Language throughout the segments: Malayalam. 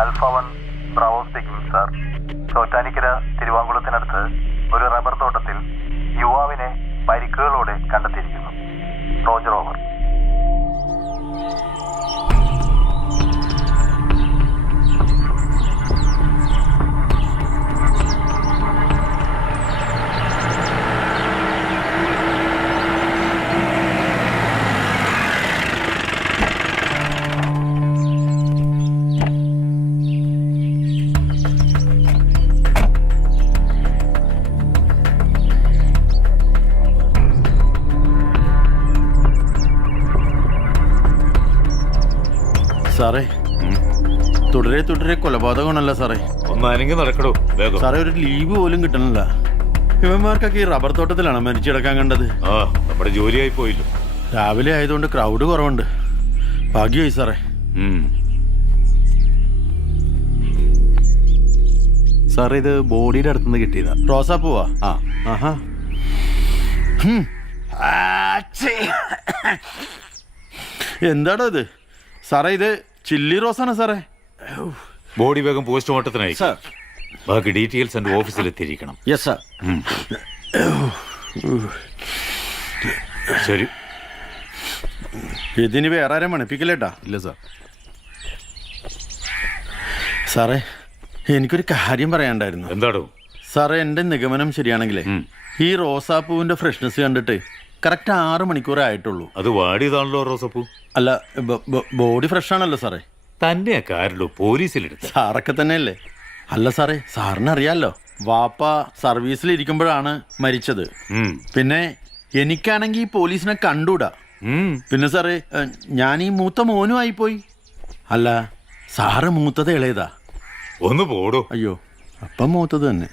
Alpha 1 bravo speaking sir. Chottanikkara തിരുവാങ്കുളത്തിനടുത്ത് ഒരു റബ്ബർ തോട്ടത്തിൽ യുവാവിനെ പരിക്കുകളോടെ കണ്ടെത്തിയിരിക്കുന്നു. Roger over. സാറേ, തുടരെ തുടരെ കൊലപാതകമാണല്ലോ സാറേ. ഒന്നനങ്ങി നടക്കടോ വേഗം. സാറേ, ഒരു ലീവ് പോലും കിട്ടണില്ല. ഇവന്മാർക്കൊക്കെ ഈ റബ്ബർ തോട്ടത്തിലാണ് മരിച്ചിടക്കാൻ കണ്ടത്. ആ, നമ്മുടെ ജോലിയായി പോയില്ലോ. രാവിലെ ആയതുകൊണ്ട് ക്രൗഡ് കുറവുണ്ട്. ഭാഗ്യമായി സാറേ. സാറേ, ഇത് ബോഡിയുടെ അടുത്തുനിന്ന് കിട്ടിയതാ. റോസാ പോവാ? ആ. ആഹാ. എന്താടോ ഇത് സാറേ? ഇത് ചില്ലി റോസാണ് സാറേ. ബോഡി വേഗം പോസ്റ്റ്മോർട്ടത്തിനായി. സാർ, ബാക്കി ഡീറ്റെയിൽസ് എൻ്റെ ഓഫീസിൽ എത്തിയിരിക്കണം. Yes sir. ശരി. ഇതിന് വേറെ ആരും മണിപ്പിക്കില്ലേട്ടാ? ഇല്ല സാർ. സാറേ, എനിക്കൊരു കാര്യം പറയാനുണ്ടായിരുന്നു. എന്താടോ? സാറേ, എൻ്റെ നിഗമനം ശരിയാണെങ്കിലേ ഈ റോസാപ്പൂവിൻ്റെ ഫ്രഷ്നെസ് കണ്ടിട്ട് കറക്റ്റ് 6 മണിക്കൂറേ ആയിട്ടുള്ളൂ. അത് വാടിയതാണല്ലോ റോസപ്പൂ. അല്ല, ബോഡി ഫ്രഷ് ആണല്ലോ സാറേ. തന്നെയൊക്കെ ആരല്ലോ പോലീസിലെടുത്ത്? സാറൊക്കെ തന്നെയല്ലേ? അല്ല സാറേ, സാറിന് അറിയാലോ, വാപ്പ സർവീസിലിരിക്കുമ്പോഴാണ് മരിച്ചത്. പിന്നെ എനിക്കാണെങ്കിൽ പോലീസിനെ കണ്ടൂടാ. പിന്നെ സാറേ, ഞാൻ ഈ മൂത്ത മോനും ആയിപ്പോയി. അല്ല, സാറ് മൂത്തത് ഇളയതാ? ഒന്ന് പോടോ. അയ്യോ, അപ്പം മൂത്തത് തന്നെ.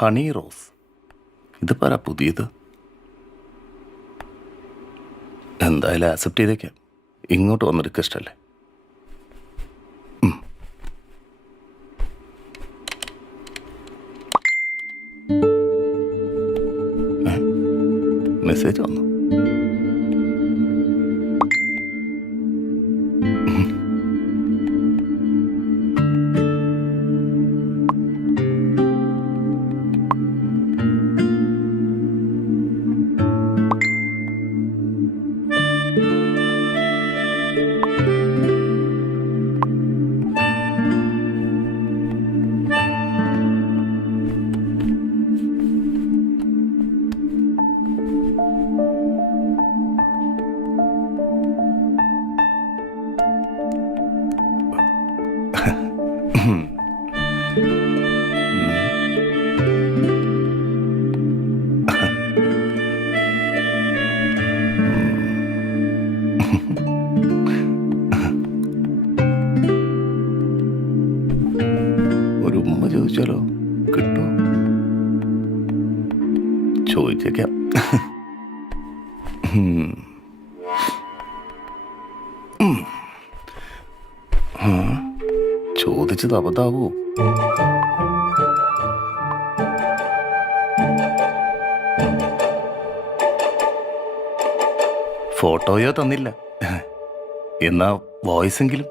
ഹണി റോസ്. ഇത് പറ പുതിയത്. എന്തായാലും ആക്സെപ്റ്റ് ചെയ്തേക്കാം. ഇങ്ങോട്ട് വന്നൊരു ഇഷ്ടമല്ലേ? മെസ്സേജ് വന്നു. ഒരു ഉമ്മ ചോദിച്ചാലോ? കിട്ടുമോ? ചോദിച്ചേക്കാം. ചോദിച്ചത് അബദ്ധാവോ? ഫോട്ടോയോ തന്നില്ല. എന്നാ വോയിസെങ്കിലും.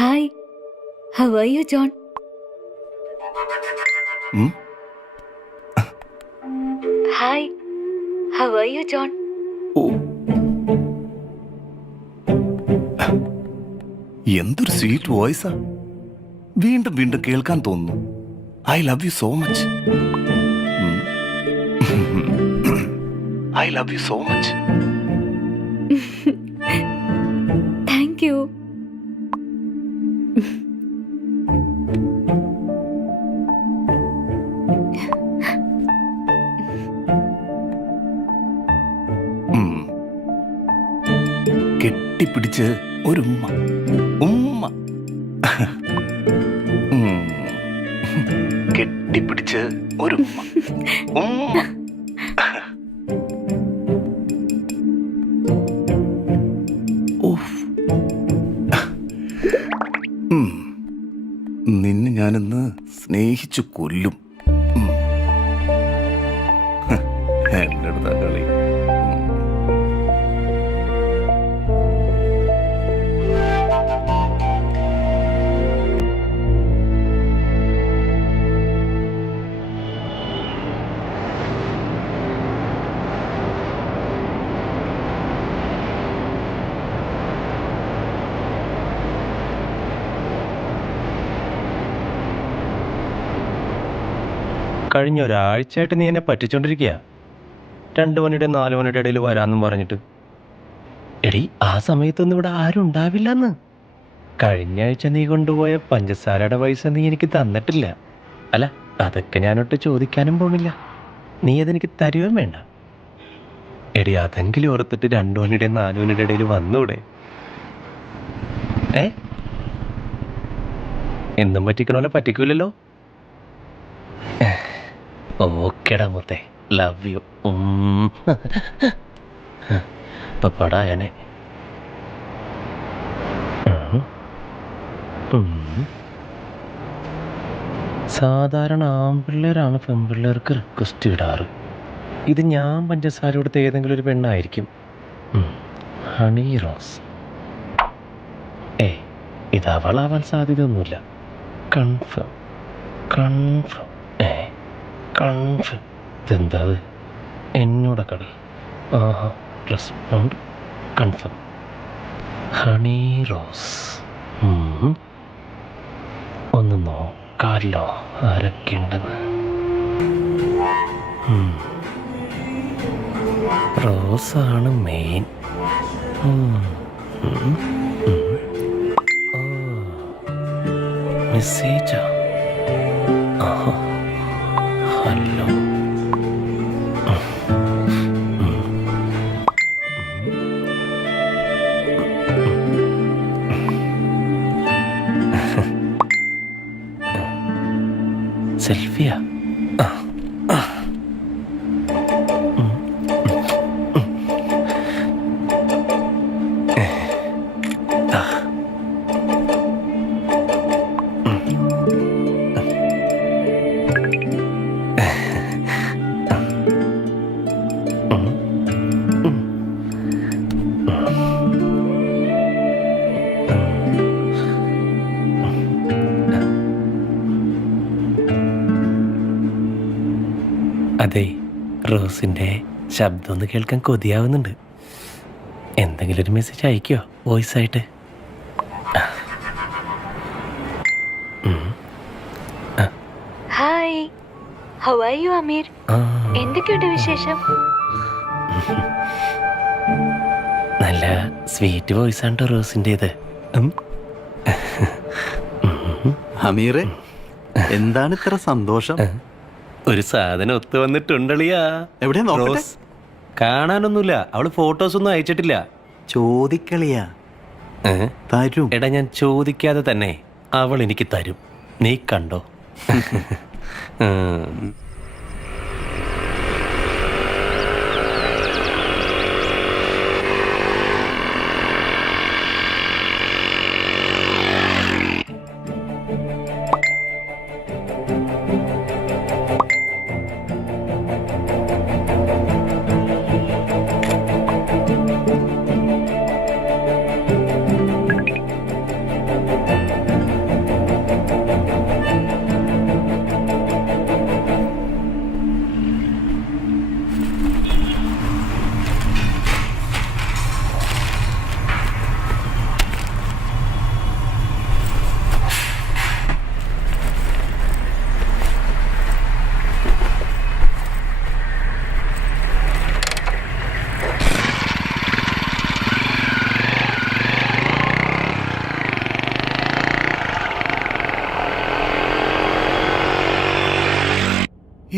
Hi, how are you, John? Hi, how are you, John? എന്തൊരു സ്വീറ്റ് വോയിസാ. വീണ്ടും വീണ്ടും കേൾക്കാൻ തോന്നുന്നു. I love you so much. I love you so much. Thank you. കെട്ടിപ്പിടിച്ച് ഒരു ഉമ്മ. ഉമ്മ കെട്ടിപ്പിടിച്ച് ഒരു ഉമ്മ. ഉമ്മ. നിന്നെ ഞാനിന്ന് സ്നേഹിച്ചു കൊല്ലും. എൻ്റെ അടുത്ത കളി. കഴിഞ്ഞ ഒരാഴ്ചയായിട്ട് നീ എന്നെ പറ്റിച്ചോണ്ടിരിക്കുക. 2 മണിയുടെ 4 മണിയുടെ ഇടയിൽ വരാമെന്നും പറഞ്ഞിട്ട്. എടി, ആ സമയത്തൊന്നും ഇവിടെ ആരും ഉണ്ടാവില്ലെന്ന്. കഴിഞ്ഞ ആഴ്ച നീ കൊണ്ടുപോയ പഞ്ചസാരയുടെ പൈസ നീ എനിക്ക് തന്നിട്ടില്ല. അല്ല, അതൊക്കെ ഞാനൊട്ട് ചോദിക്കാനും പോണില്ല. നീ അതെനിക്ക് തരുകയും വേണ്ട. എടി, അതെങ്കിലും ഓർത്തിട്ട് 2 മണിയുടെ 4 മണിയുടെ ഇടയിൽ വന്നൂടെ? എന്നും പറ്റിക്കണോലെ പറ്റിക്കൂലല്ലോ. ഓക്കേടാ മുത്തേ, ലവ് യു. പടായനെ. സാധാരണ ആൺപിള്ളേരാണ് പെൺപിള്ളേർക്ക് റിക്വസ്റ്റ് ഇടാറ്. ഇത് ഞാൻ പഞ്ചസാര കൊടുത്ത ഏതെങ്കിലും ഒരു പെണ്ണായിരിക്കും. ഹണി റോസ്. ഇത് അവളാവാൻ സാധ്യതയൊന്നുമില്ല. കൺഫേം. ഇതെന്താ എന്നോട് കളി? ആഹാ, റെസ്പോണ്ട് കൺഫേം. ഹണി റോസ്. ഒന്ന് നോക്കാമല്ലോ ആരൊക്കെയുണ്ടെന്ന്. റോസാണ് മെയിൻ. മെസ്സേജാ? ഹലോ. സെൽഫിയാ? അതെ, റോസിൻ്റെ ശബ്ദം ഒന്ന് കേൾക്കാൻ കൊതിയാവുന്നുണ്ട്. എന്തെങ്കിലും ഒരു മെസ്സേജ് അയക്കോ വോയിസ് ആയിട്ട്? ഹായ്, ഹൗ ആർ യു അമീർ? എന്തൊക്കെയുണ്ട് വിശേഷം? നല്ല സ്വീറ്റ് വോയിസ് ആണ് റോസിൻ്റെത്. അമീറെ, എന്താണ് ഇത്ര സന്തോഷം? ഒരു സാധനം ഒത്തു വന്നിട്ടുണ്ടളിയാ. എവിടെ നോക്കട്ടെ? റോസ് കാണാനൊന്നുമില്ല, അവള് ഫോട്ടോസ് ഒന്നും അയച്ചിട്ടില്ല. ചോദിക്കളിയാ, തരും. എടാ, ഞാൻ ചോദിക്കാതെ തന്നെ അവൾ എനിക്ക് തരും. നീ കണ്ടോ?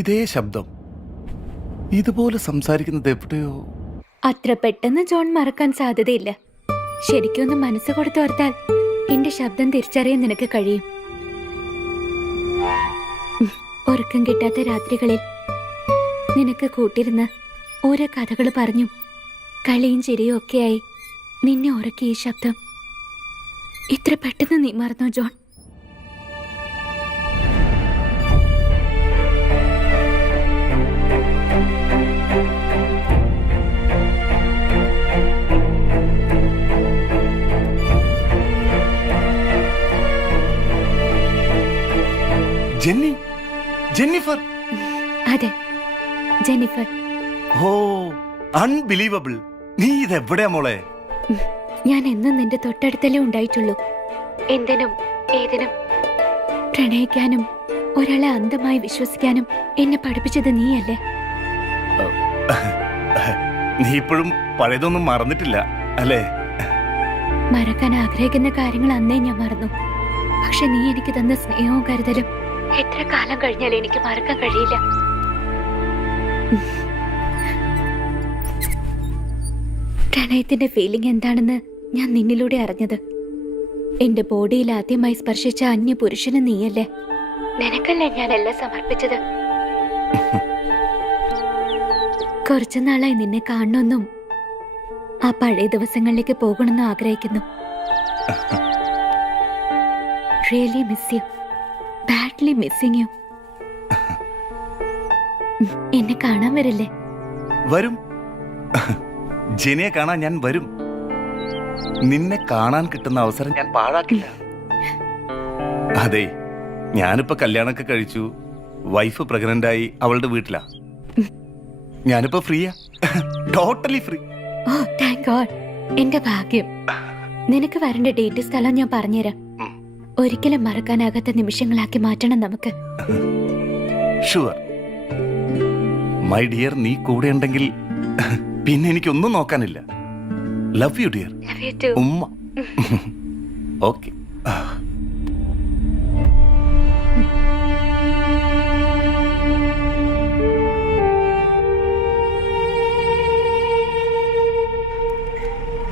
ഇതേ ശബ്ദം, ഇതുപോലെ സംസാരിക്കുന്നത് എവിടെയോ. അത്ര പെട്ടെന്ന് ജോൺ മറക്കാൻ സാധ്യതയില്ല. ശരിക്കും ഒന്ന് മനസ്സ് കൊടുത്തോർത്താൽ എന്റെ ശബ്ദം തിരിച്ചറിയാൻ നിനക്ക് കഴിയും. ഉറക്കം കിട്ടാത്ത രാത്രികളിൽ നിനക്ക് കൂട്ടിരുന്ന് ഓരോ കഥകൾ പറഞ്ഞു കളിയും ചിരിയും ഒക്കെയായി നിന്നെ ഉറക്കിയ ഈ ശബ്ദം. ഇത്ര പെട്ടെന്ന് നീ മറന്നോ ജോൺ? ജെന്നിഫർ. അതെ, ജെന്നിഫർ. ഓ, അൺബിലീവബിൾ. നീ ഇതെവിടെയാ മോളെ? ഞാൻ എന്നും നിന്റെ തൊട്ടടുത്തല്ലേ ഉണ്ടായിട്ടുള്ളൂ. എന്തിനും ഏതിനും പ്രണയിക്കാനും ഒരാളെ അന്ധമായി വിശ്വസിക്കാനും എന്നെ പഠിപ്പിച്ചത് നീയല്ലേ? നീ ഇപ്പോഴും പഴയതൊന്നും മറന്നിട്ടില്ല അല്ലേ? മറക്കാൻ ആഗ്രഹിക്കുന്ന കാര്യങ്ങൾ അന്നേ ഞാൻ മറന്നു. പക്ഷെ നീ എനിക്ക് തന്ന സ്നേഹവും കരുതലും എത്ര കാലം കഴിഞ്ഞാലും എനിക്ക് മറക്കാൻ കഴിയില്ല. പ്രണയത്തിന്റെ ഫീലിംഗ് എന്താണെന്ന് ഞാൻ നിന്നിലൂടെ അറിഞ്ഞത്. എന്റെ ബോഡിയിൽ ആദ്യമായി സ്പർശിച്ച അന്യ പുരുഷന് നീയല്ലേ? നിനക്കല്ലേ ഞാൻ എല്ലാം സമർപ്പിച്ചത്. കുറച്ചു നാളായി നിന്നെ കാണണമെന്നും ആ പഴയ ദിവസങ്ങളിലേക്ക് പോകണമെന്നും ആഗ്രഹിക്കുന്നു. Really miss you, badly missing U. എന്നെ കാണാൻ വരില്ലേ? വരും. ജെനിയെ കാണാൻ ഞാൻ വരും. നിന്നെ കാണാൻ കിട്ടുന്ന അവസരം ഞാൻ പാഴാക്കില്ല. അതെ, ഞാനിപ്പോ കല്യാണമൊക്കെ കഴിച്ചു. വൈഫ് പ്രഗ്നന്റ് ആയി അവളുടെ വീട്ടിലാ. ഞാനിപ്പോ ഫ്രീയാ, ടോട്ടലി ഫ്രീ. ഓ, താങ്ക് ഗോഡ്. എന്റെ ഭാഗ്യം. നിനക്ക് വരേണ്ട ഡേറ്റ് സ്ഥലം ഞാൻ പറഞ്ഞുതരാം. ഒരിക്കലും മറക്കാനാകാത്ത നിമിഷങ്ങളാക്കി മാറ്റണം നമുക്ക്. Sure my dear. നീ കൂടെ ഉണ്ടെങ്കിൽ പിന്നെ എനിക്കൊന്നും നോക്കാനില്ല. Love you dear. ഉമ്മ. ഓക്കെ.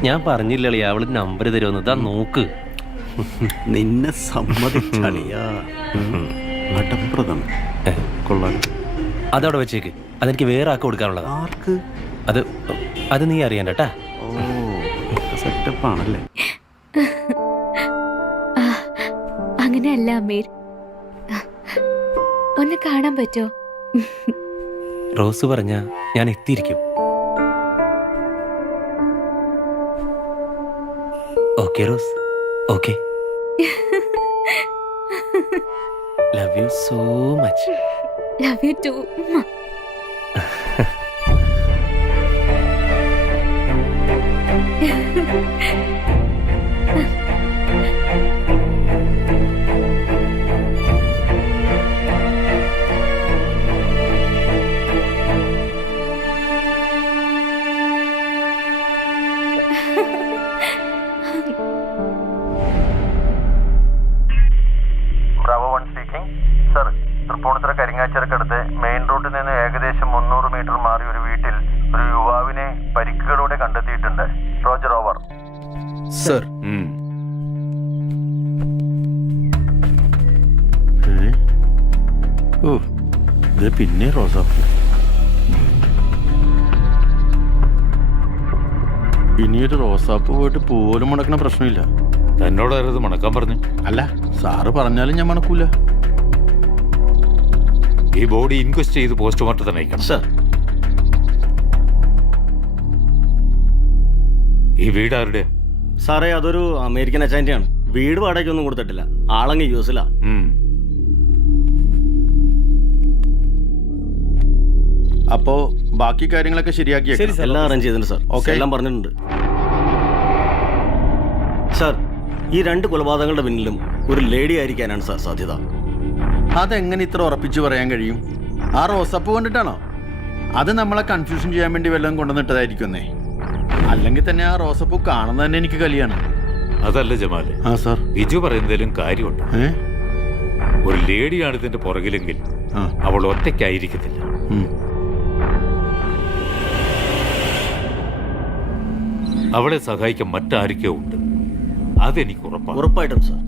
ഞാൻ പറഞ്ഞില്ലേ അവള് നമ്പർ തരുമെന്ന്. ഇതാ നോക്ക്. നിന്നെ സമ്മതിച്ചളിയാ. വടപ്രഥം കൊള്ളാം. അതവിടെ വെച്ചേക്ക്. അതെനിക്ക് വേറെ ആൾക്ക് കൊടുക്കാനുള്ളതാ. ആർക്ക്? അത് നീ അറിയണ്ട കേട്ടാ. ഓ, സെറ്റപ്പാണല്ലേ. അങ്ങനെയല്ല അമീർ, ഒന്ന് കാണാൻ പറ്റോ? റോസ് പറഞ്ഞ ഞാൻ എത്തിയിരിക്കും. Okay Rose, okay. Love you so much. Love you too. Bravo 1 speaking. Sir, Tripunithura കരിങ്ങാച്ചിറക്കടുത്ത് മെയിൻ റോഡിൽ നിന്ന് ഏകദേശം 300 മീറ്റർ മാറി ഒരു വീട്ടിൽ ഒരു യുവാവിനെ പരിക്കുകളോടെ കണ്ടെത്തിയിട്ടുണ്ട്. Roger over. സർ. ഓ, ഇത് പിന്നെ റോസാപ്പൂ. ഇനിയൊരു റോസാപ്പൂ പോയിട്ട് പോലും മണക്കണ പ്രശ്നമില്ല. തന്നോടാരത് മണക്കാൻ പറഞ്ഞു? അല്ല, സാറ് പറഞ്ഞാലും ഞാൻ മണക്കൂല. ഈ ബോഡി ഇൻക്വസ്റ്റ് ചെയ്ത് പോസ്റ്റ്മോർട്ടത്തിന് അയക്കണം. സർ. ഈ വീട് ആരുടെ? സാറേ, അതൊരു അമേരിക്കൻ അച്ചാൻ്റെയാണ്. വീട് വാടകയ്ക്കൊന്നും കൊടുത്തിട്ടില്ല. ആളങ്ങ് യൂസിലാ. അപ്പോ ബാക്കി കാര്യങ്ങളൊക്കെ ശരിയാക്കി എല്ലാം അറേഞ്ച് ചെയ്തിട്ടുണ്ട് സാർ. ഓക്കെ, എല്ലാം പറഞ്ഞിട്ടുണ്ട് സാർ. ഈ 2 കൊലപാതകങ്ങളുടെ പിന്നിലും ഒരു ലേഡി ആയിരിക്കാനാണ് സാർ സാധ്യത. അതെങ്ങനെ ഇത്ര ഉറപ്പിച്ചു പറയാൻ കഴിയും? ആ റോസാപ്പൂ കണ്ടിട്ടാണോ? അത് നമ്മളെ കൺഫ്യൂഷൻ ചെയ്യാൻ വേണ്ടി വല്ലതും കൊണ്ടുവന്നിട്ടതായിരിക്കുന്നേ. അല്ലെങ്കിൽ തന്നെ ആ റോസാപ്പൂ കാണുന്നത് തന്നെ എനിക്ക് കലിയാണ്. അതല്ല ജമാല്. ആ സാർ. ബിജു പറയുന്നതിലും കാര്യമുണ്ട്. ഒരു ലേഡിയാണ് ഇതിന്റെ പുറകിലെങ്കിൽ അവൾ ഒറ്റയ്ക്കായിരിക്കത്തില്ല. അവളെ സഹായിക്കാൻ മറ്റാരൊക്കെയോ ഉണ്ട്. അതെനിക്ക് ഉറപ്പാണ്. ഉറപ്പായിട്ടും sir.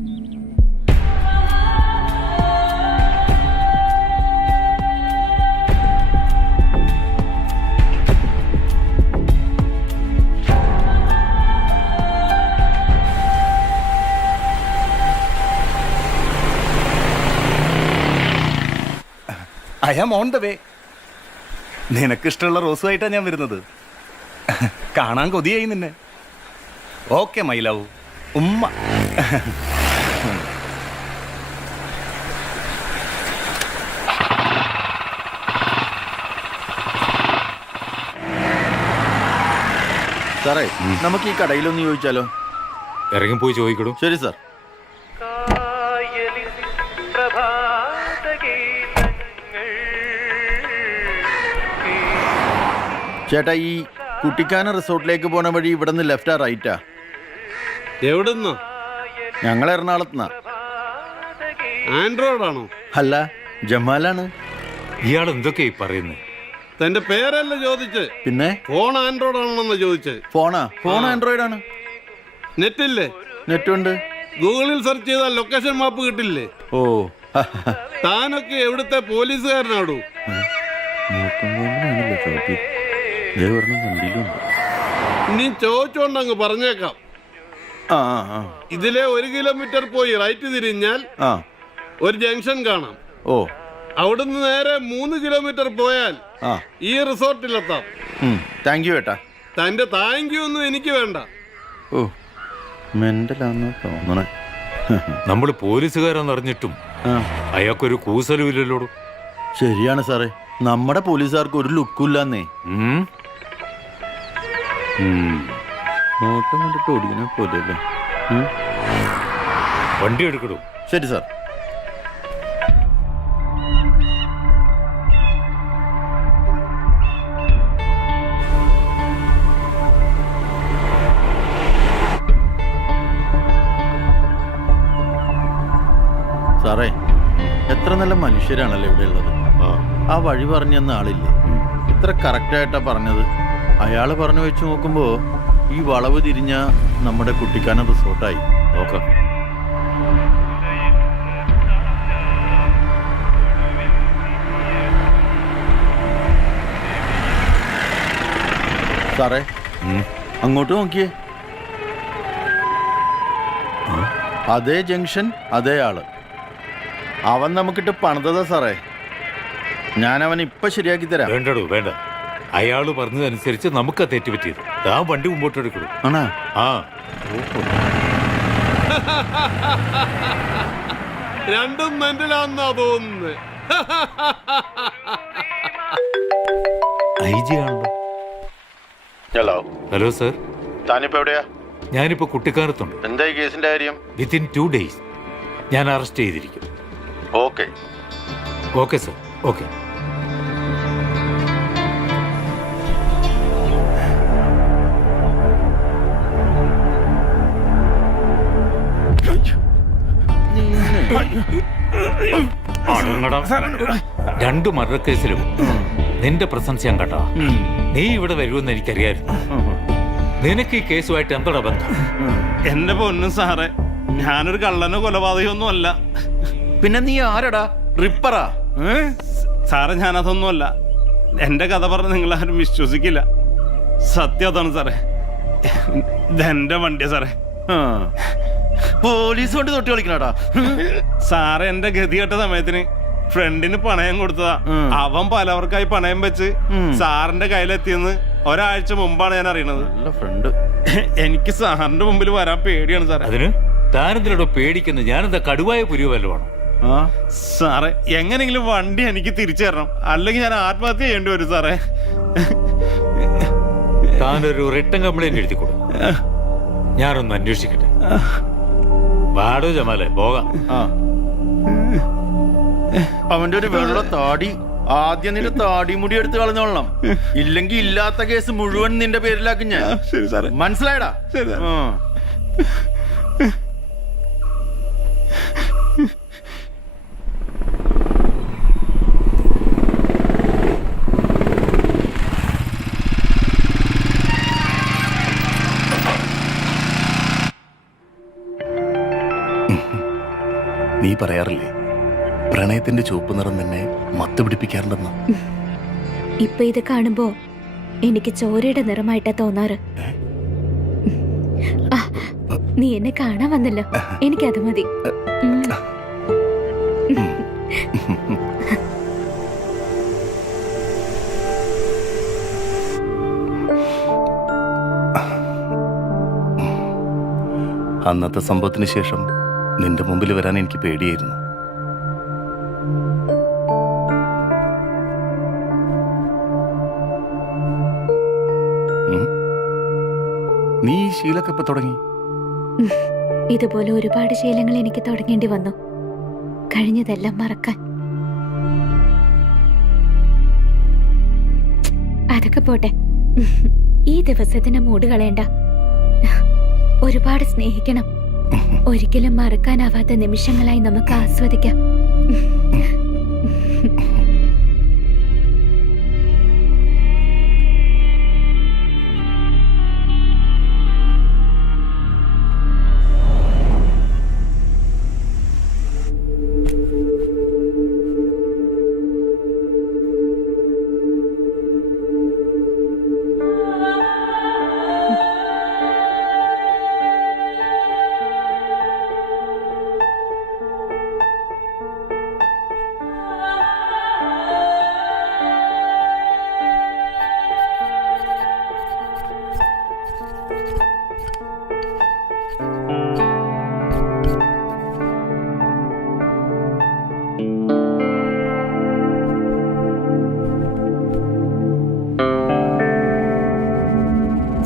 I am on the way. നിനക്കിഷ്ടമുള്ള റോസുമായിട്ടാണ് ഞാൻ വരുന്നത്. കാണാൻ കൊതിയായി നിന്നെ. Okay my love. ഉമ്മ. സാറേ, നമുക്ക് ഈ കടയിലൊന്ന് ചോദിച്ചാലോ? ഇറങ്ങിപ്പോയി ചോദിക്കടൂ. ശരി സാർ. ചേട്ടാ, ഈ കുട്ടിക്കാനം റിസോർട്ടിലേക്ക് പോണ വഴി ഇവിടെ നിന്ന് ലെഫ്റ്റാ റൈറ്റാ? എവിടുന്നോ? ഞങ്ങൾ എറണാകുളത്തുനിന്നാ. ആൻഡ്രോയിഡാണോ? അല്ല, ജമാലാണ്. ഇയാൾ എന്തൊക്കെയായി പറയുന്നത്? തന്റെ പേരല്ല ചോദിച്ച്. പിന്നെ ഫോൺ ആൻഡ്രോയിഡ് ആണെന്ന് ചോദിച്ച്. ഫോൺ ആൻഡ്രോയിഡ് ആണ്. നെറ്റില്ലേ? നെറ്റുണ്ട്. ഗൂഗിളിൽ സെർച്ച് ചെയ്താൽ ലൊക്കേഷൻ മാപ്പ് കിട്ടില്ലേ? ഓ, താനൊക്കെ എവിടുത്തെ പോലീസുകാരനാടൂ? ഇനി ചോദിച്ചോണ്ടങ്ങ് പറഞ്ഞേക്കാം. ഇതിലെ 1 കിലോമീറ്റർ പോയി റൈറ്റ് തിരിഞ്ഞാൽ ഒരു ജംഗ്ഷൻ കാണാം. ഓ, അവിടുന്ന് നേരെ 3 കിലോമീറ്റർ പോയാൽ ഈ റിസോർട്ടിലെത്താം. താങ്ക് യു ഏട്ടാ. തന്റെ താങ്ക് യു ഒന്നും എനിക്ക് വേണ്ട. ഓ, മെന്റലാന്ന് തോന്നണേ. നമ്മൾ പോലീസുകാരാന്നറിഞ്ഞിട്ടും അയാൾക്കൊരു കൂസലും ഇല്ലല്ലോ. ശരിയാണ് സാറേ, നമ്മുടെ പോലീസുകാർക്ക് ഒരു ലുക്കും ഇല്ലാന്നേ. നോട്ടം കണ്ടിട്ട് ഓടിക്കണ പോലെ അല്ലേ? വണ്ടി എടുക്കണോ? ശരി സാർ. സാറേ, എത്ര നല്ല മനുഷ്യരാണല്ലോ ഇവിടെ ഉള്ളത്. ആ വഴി പറഞ്ഞു തന്ന ആളില്ലേ, ഇത്ര കറക്റ്റായിട്ടാ പറഞ്ഞത്. അയാള് പറഞ്ഞു വെച്ച് നോക്കുമ്പോ ഈ വളവ് തിരിഞ്ഞ നമ്മുടെ കുട്ടിക്കാനം റിസോർട്ടായി. നോക്കാം. സാറേ അങ്ങോട്ട് നോക്കിയേ. അതേ ജംഗ്ഷൻ, അതേ ആള്. അവൻ നമുക്കിട്ട് പണിതതാ സാറേ. ഞാൻ അവൻ ഇപ്പൊ ശരിയാക്കി തരാം. വേണ്ടടോ വേണ്ട. അയാള് പറഞ്ഞതനുസരിച്ച് നമുക്കാ തെറ്റുപറ്റിയത്. ആ വണ്ടി മുമ്പോട്ട് എടുക്കണു. ആണാ? ആ രണ്ടും മെന്റലാന്നാ തോന്നുന്നത്. IG ആണല്ലോ. ഹലോ. ഹലോ സർ, താനിപ്പോ എവിടെയാ? ഞാനിപ്പോ കുട്ടിക്കാനത്തുണ്ട്. എന്താ ഈ കേസിന്റെ കാര്യം? വിത്തിൻ 2 days ഞാൻ അറസ്റ്റ് ചെയ്തിരിക്കും. ഓക്കെ. Okay sir, okay. രണ്ടു മർഡർ കേസിലും നിന്റെ പ്രസൻസ് ഞാൻ കേട്ടാ. നീ ഇവിടെ വരുമെന്ന് എനിക്കറിയായിരുന്നു. നിനക്ക് ഈ കേസുമായിട്ട് എന്താ ബന്ധം? എന്റെ പൊന്നും സാറേ, ഞാനൊരു കള്ളനോ കൊലപാതകമൊന്നും അല്ല. പിന്നെ നീ ആരടാ? റിപ്പറാ? സാറേ, ഞാനതൊന്നുമല്ല. എന്റെ കഥ പറഞ്ഞ് നിങ്ങളാരും വിശ്വസിക്കില്ല. സത്യം അതാണ് സാറേ. ഇതെന്റെ വണ്ടിയാ സാറേ. പോലീസ് കൊണ്ട് തൊട്ടി കളിക്കണടാ. സാറ് എന്റെ ഗതികെട്ട സമയത്തിന് ഫ്രണ്ടിന് പണയം കൊടുത്തതാ. അവൻ പലവർക്കായി പണയം വെച്ച് സാറിന്റെ കയ്യിലെത്തിയെന്ന് ഒരാഴ്ച മുമ്പാണ് ഞാൻ അറിയണത്. ഫ്രണ്ട്. എനിക്ക് സാറിന്റെ മുമ്പിൽ വരാൻ പേടിയാണ് സാറേ. അതിന് താനെന്തിനോടോ പേടിക്കുന്നത്? ഞാനെന്താ കടുവായ പുരിയോ വല്ലതുമാണ്? സാറേ, എങ്ങനെയെങ്കിലും വണ്ടി എനിക്ക് തിരിച്ചു തരണം, അല്ലെങ്കിൽ ഞാൻ ആത്മഹത്യ ചെയ്യേണ്ടി വരും സാറേ. താനൊരു റിട്ടൺ കംപ്ലൈന്റ് എഴുതിക്കൊടു. ഞാനൊന്ന് അന്വേഷിക്കട്ടെ. വാടോ ജമാലെ, പോകാം. അവന്റെ ഒരു വെള്ള താടി. ആദ്യം നിന്റെ താടി മുടി എടുത്ത് കളഞ്ഞോളണം, ഇല്ലെങ്കിൽ ഇല്ലാത്ത കേസ് മുഴുവൻ നിന്റെ പേരിലാക്കും ഞാൻ. ശരി സാറേ. മനസ്സിലായടാ? നീ പറയാറില്ലേ പ്രണയത്തിന്റെ ചുവപ്പ് നിറം തന്നെ മത്ത് പിടിപ്പിക്കാറുണ്ടെന്ന്? ഇപ്പൊ ഇത് കാണുമ്പോ എനിക്ക് ചോരയുടെ നിറമായിട്ടാ തോന്നാറ്. നീ എന്നെ കാണാൻ വന്നല്ലോ, എനിക്കത് മതി. അന്നത്തെ സംഭവത്തിന് ശേഷം നിന്റെ മുമ്പിൽ വരാൻ എനിക്ക് പേടിയായിരുന്നു. നീ ഈ ശീലമൊക്കെ ഇപ്പൊ തുടങ്ങി? ഇതുപോലെ ഒരുപാട് ശീലങ്ങൾ എനിക്ക് തുടങ്ങേണ്ടി വന്നു, കഴിഞ്ഞതെല്ലാം മറക്കാൻ. അതൊക്കെ പോട്ടെ, ഈ ദിവസത്തിന് മൂട് കളയണ്ട. ഒരുപാട് സ്നേഹിക്കണം. ഒരിക്കലും മറക്കാനാവാത്ത നിമിഷങ്ങളായി നമുക്ക് ആസ്വദിക്കാം.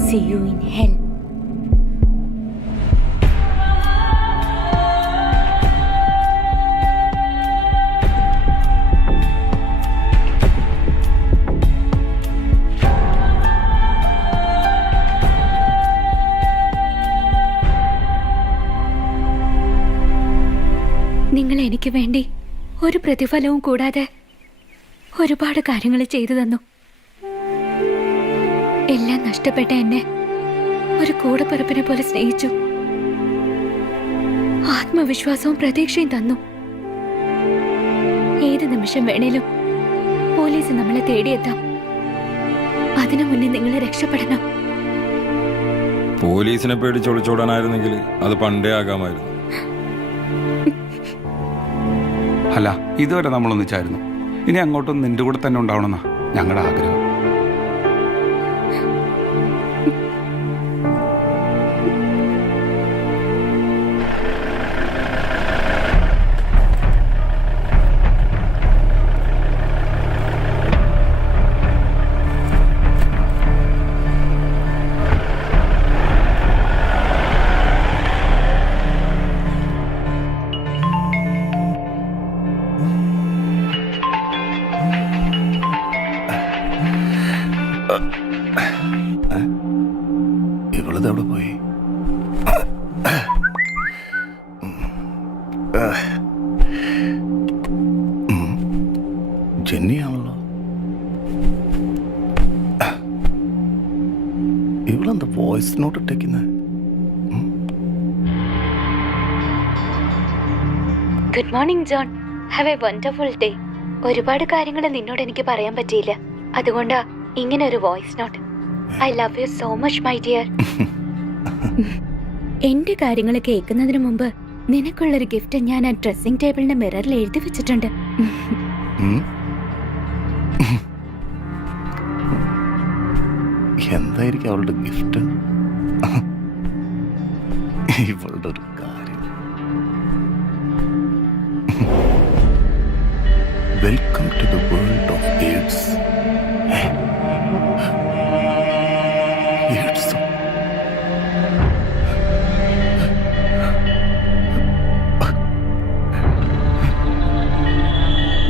See you in hell. നിങ്ങൾ എനിക്ക് വേണ്ടി ഒരു പ്രതിഫലവും കൂടാതെ ഒരുപാട് കാര്യങ്ങൾ ചെയ്തു തന്നു. എല്ലാം നഷ്ടപ്പെട്ട എന്നെ ഒരു കൂടപ്പിറപ്പിനെ പോലെ സ്നേഹിച്ചു. ആത്മവിശ്വാസവും പ്രതീക്ഷയും തന്നു. ഏത് നിമിഷം വേണേലും പോലീസ് നമ്മളെ തേടിയെത്താം. അതിനു മുന്നേ നിങ്ങൾ രക്ഷപ്പെടണം. പോലീസിനെ പേടിച്ച് ഒളിച്ചോടാനായിരുന്നെങ്കിൽ അത് പണ്ടേ ആകാമായിരുന്നു. അല്ല, ഇതുവരെ നമ്മളൊന്നിച്ചായിരുന്നു. ഇനി അങ്ങോട്ടും നിന്റെ കൂടെ തന്നെ ഉണ്ടാവണമെന്നാ ഞങ്ങളുടെ ആഗ്രഹം. ഇവളതെവിടെ പോയി? ജെന്നിയാണല്ലോ. ഇവളെന്താ വോയിസ് നോട്ട് ഇട്ടേക്കുന്നത്? Good morning John. Have A wonderful day. ഒരുപാട് കാര്യങ്ങൾ നിന്നോട് എനിക്ക് പറയാൻ പറ്റിയില്ല, അതുകൊണ്ടാ ഇങ്ങനെ ഒരു voice note. I love you so much my dear. എന്റെ കാര്യങ്ങൾ കേൾക്കുന്നതിന് മുമ്പ് നിനക്കുള്ളൊരു ഗിഫ്റ്റ് ഞാൻ ആ ഡ്രസ്സിംഗ് ടേബിളിന്റെ മിററിൽ എഴുതി വെച്ചിട്ടുണ്ട്. എന്തായിരിക്കും അവളുടെ ഗിഫ്റ്റ്? ഇവളുടെ ഒരു കാര്യം. Welcome to the world of AIDS.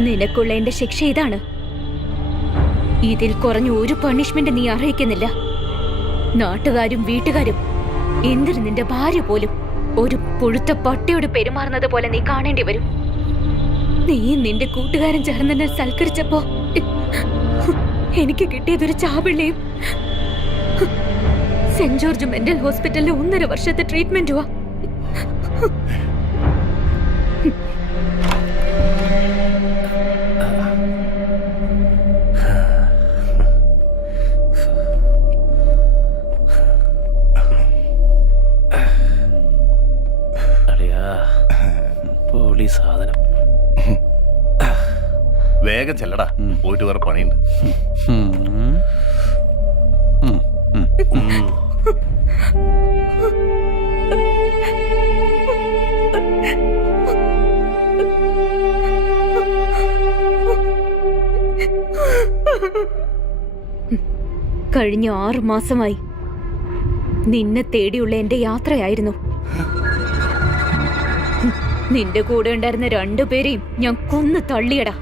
നിനക്കുള്ള എന്റെ ശിക്ഷ ഇതാണ്. ഇതിൽ കുറഞ്ഞ ഒരു പണിഷ്മെന്റ് നീ അർഹിക്കുന്നില്ല. നാട്ടുകാരും വീട്ടുകാരും, എന്തിന് നിന്റെ ഭാര്യ പോലും ഒരു പുഴുത്ത പട്ടിയോട് പെരുമാറുന്നത് പോലെ നീ കാണേണ്ടി വരും. നീ നിന്റെ കൂട്ടുകാരൻ ചേർന്ന് എന്നെ സൽക്കരിച്ചപ്പോ എനിക്ക് കിട്ടിയതൊരു ചാപിള്ളയും സെന്റ് ജോർജ് മെന്റൽ ഹോസ്പിറ്റലിലെ 1.5 വർഷത്തെ ട്രീറ്റ്മെന്റുവാ. സാധനം വേഗം ചെല്ലടാ, പോയിട്ട് വേറെ പണിയുണ്ട്. കഴിഞ്ഞ 6 മാസമായി നിന്നെ തേടിയുള്ള എന്റെ യാത്രയായിരുന്നു. നിന്റെ കൂടെ ഉണ്ടായിരുന്ന 2 പേരെയും ഞാൻ കൊന്നു തള്ളിയടാ.